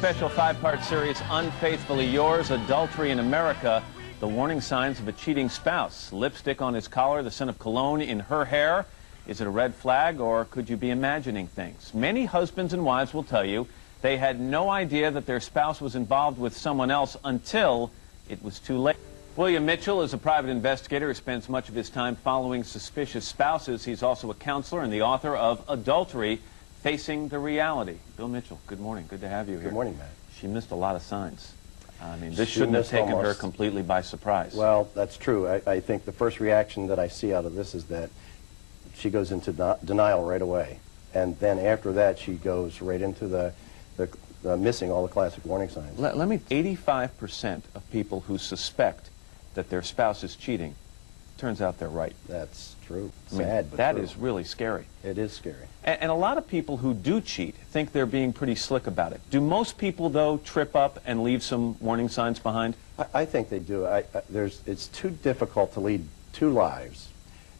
special five-part series, Unfaithfully Yours, Adultery in America, the warning signs of a cheating spouse. Lipstick on his collar, the scent of cologne in her hair. Is it a red flag, or could you be imagining things? Many husbands and wives will tell you they had no idea that their spouse was involved with someone else until it was too late. William Mitchell is a private investigator who spends much of his time following suspicious spouses. He's also a counselor and the author of Adultery, Facing the Reality. Bill Mitchell, good morning. Good to have you here. Good morning, Matt. She missed a lot of signs. I mean, this shouldn't have taken her completely by surprise. Well, that's true. I think the first reaction that I see out of this is that she goes into denial right away. And then after that, she goes right into the missing all the classic warning signs. Let me, 85% of people who suspect that their spouse is cheating, turns out they're right. That's true. Sad, but that is really scary. It is scary. And a lot of people who do cheat think they're being pretty slick about it. Do most people, though, trip up and leave some warning signs behind? I think they do. It's too difficult to lead two lives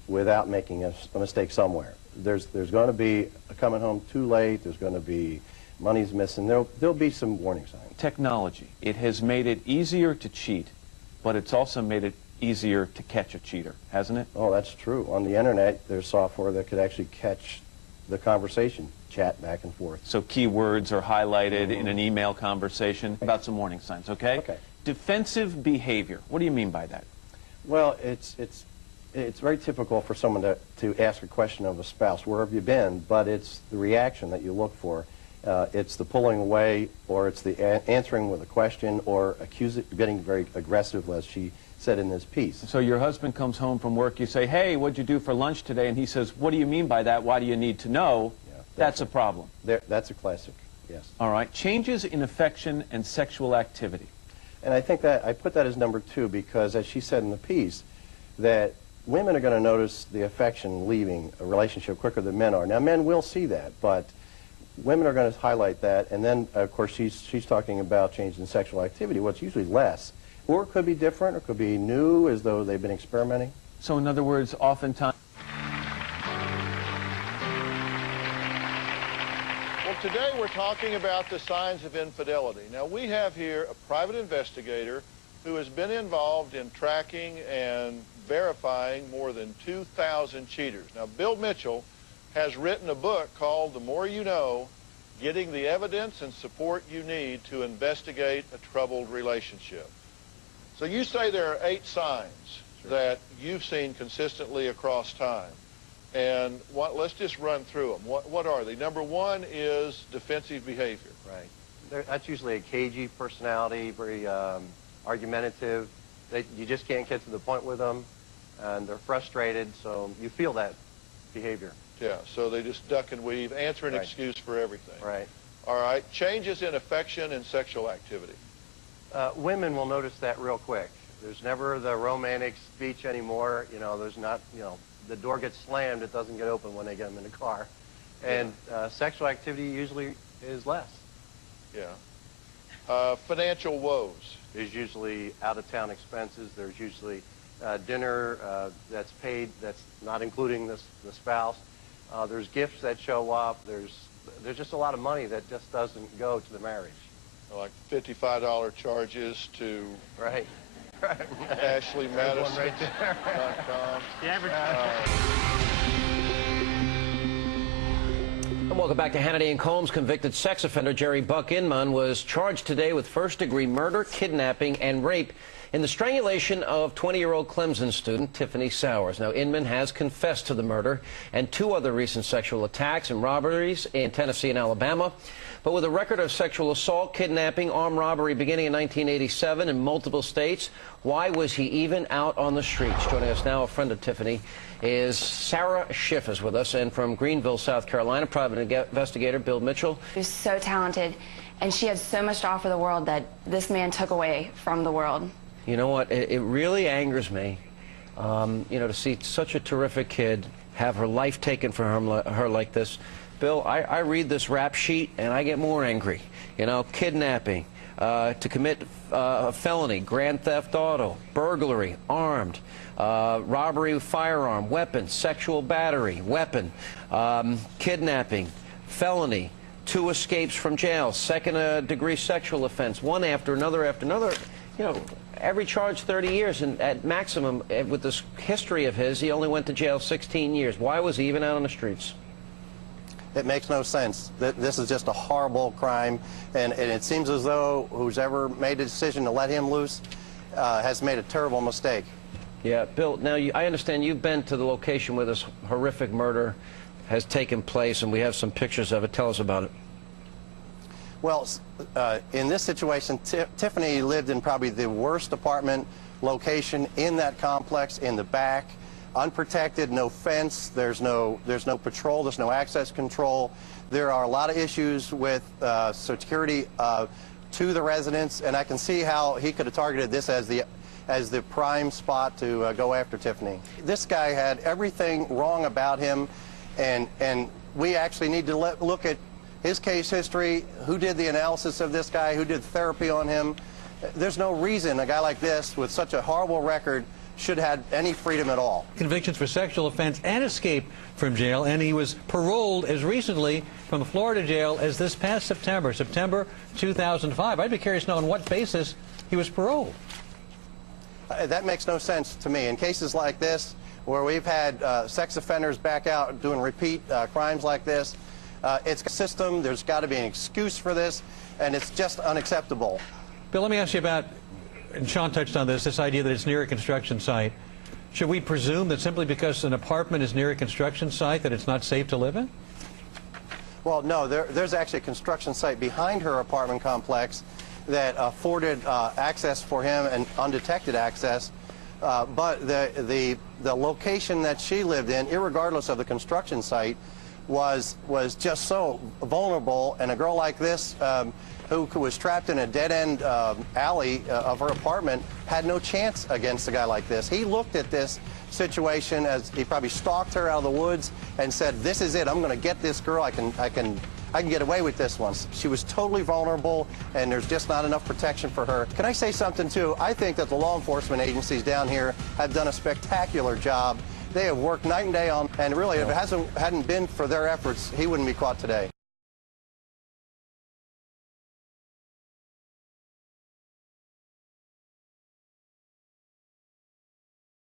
without making a mistake somewhere. There's going to be a coming home too late. There's going to be money's missing. There'll be some warning signs. Technology. It has made it easier to cheat, but it's also made it easier to catch a cheater, hasn't it? Oh, that's true. On the internet, there's software that could actually catch the conversation, chat back and forth. So keywords are highlighted in an email conversation. About some warning signs, okay? Okay. Defensive behavior. What do you mean by that? Well, it's very typical for someone to ask a question of a spouse, where have you been? But it's the reaction that you look for. It's the pulling away, or it's the answering with a question, or getting very aggressive, as she said in this piece. So your husband comes home from work, you say, hey, what'd you do for lunch today? And he says, what do you mean by that? Why do you need to know? Yeah, that's a problem. That's a classic, yes. All right. Changes in affection and sexual activity. And I think that I put that as number 2 because, as she said in the piece, that women are going to notice the affection leaving a relationship quicker than men are. Now, men will see that, but women are going to highlight that. And then, of course, she's talking about change in sexual activity. Well, it's usually less. Or it could be different, or it could be new, as though they've been experimenting. So, in other words, oftentimes... Well, today we're talking about the signs of infidelity. Now, we have here a private investigator who has been involved in tracking and verifying more than 2,000 cheaters. Now, Bill Mitchell has written a book called The More You Know, Getting the Evidence and Support You Need to Investigate a Troubled Relationship. So you say there are 8 signs that you've seen consistently across time. And let's just run through them. What are they? Number 1 is defensive behavior. Right. That's usually a cagey personality, very argumentative. You just can't get to the point with them, and they're frustrated, so you feel that behavior. Yeah, so they just duck and weave, answer an excuse for everything. Right. All right. Changes in affection and sexual activity. Women will notice that real quick. There's never the romantic speech anymore. You know, there's not, the door gets slammed, it doesn't get open when they get them in the car. And sexual activity usually is less. Yeah. Financial woes. There's usually out-of-town expenses. There's usually dinner that's paid, that's not including the spouse. There's gifts that show up. There's just a lot of money that just doesn't go to the marriage. Like $55 charges to right. AshleyMadison.com. Right there. The average. And welcome back to Hannity and Combs. Convicted sex offender Jerry Buck Inman was charged today with first-degree murder, kidnapping, and rape in the strangulation of 20-year-old Clemson student Tiffany Sowers. Now, Inman has confessed to the murder and 2 other recent sexual attacks and robberies in Tennessee and Alabama. But with a record of sexual assault, kidnapping, armed robbery beginning in 1987 in multiple states, why was he even out on the streets? Joining us now, a friend of Tiffany, is Sarah Schiff is with us, and from Greenville, South Carolina, private investigator Bill Mitchell. She was so talented, and she had so much to offer the world that this man took away from the world. You know what? It really angers me, to see such a terrific kid have her life taken from her like this. Bill, I read this rap sheet and I get more angry. Kidnapping, to commit a felony, grand theft auto, burglary, armed, robbery with firearm, weapon, sexual battery, weapon, kidnapping, felony, 2 escapes from jail, second-degree sexual offense, one after another, you know, every charge 30 years, and at maximum, with this history of his, he only went to jail 16 years. Why was he even out on the streets? It makes no sense. This is just a horrible crime, and it seems as though who's ever made a decision to let him loose has made a terrible mistake. Yeah, Bill, now I understand you've been to the location where this horrific murder has taken place, and we have some pictures of it. Tell us about it. Well, in this situation, Tiffany lived in probably the worst apartment location in that complex, in the back, unprotected, no fence, there's no patrol, there's no access control. There are a lot of issues with security to the residents, and I can see how he could have targeted this as the prime spot to go after Tiffany. This guy had everything wrong about him, and we actually need to look at his case history, who did the analysis of this guy, who did therapy on him. There's no reason a guy like this with such a horrible record should have any freedom at all. Convictions for sexual offense and escape from jail, and he was paroled as recently from the Florida jail as this past September 2005. I'd be curious to know on what basis he was paroled. That makes no sense to me. In cases like this, where we've had sex offenders back out doing repeat crimes like this, it's a system. There's got to be an excuse for this, and it's just unacceptable. Bill, let me ask you about, and Sean touched on this idea that it's near a construction site. Should we presume that simply because an apartment is near a construction site that it's not safe to live in? Well, no, there's actually a construction site behind her apartment complex that afforded access for him and undetected access. But the location that she lived in, irregardless of the construction site, was just so vulnerable, and a girl like this who was trapped in a dead-end alley of her apartment had no chance against a guy like this. He looked at this situation as he probably stalked her out of the woods and said, "This is it. I'm going to get this girl. I can get away with this one." She was totally vulnerable, and there's just not enough protection for her. Can I say something too? I think that the law enforcement agencies down here have done a spectacular job. They have worked night and day on, and really, if it hadn't been for their efforts, he wouldn't be caught today.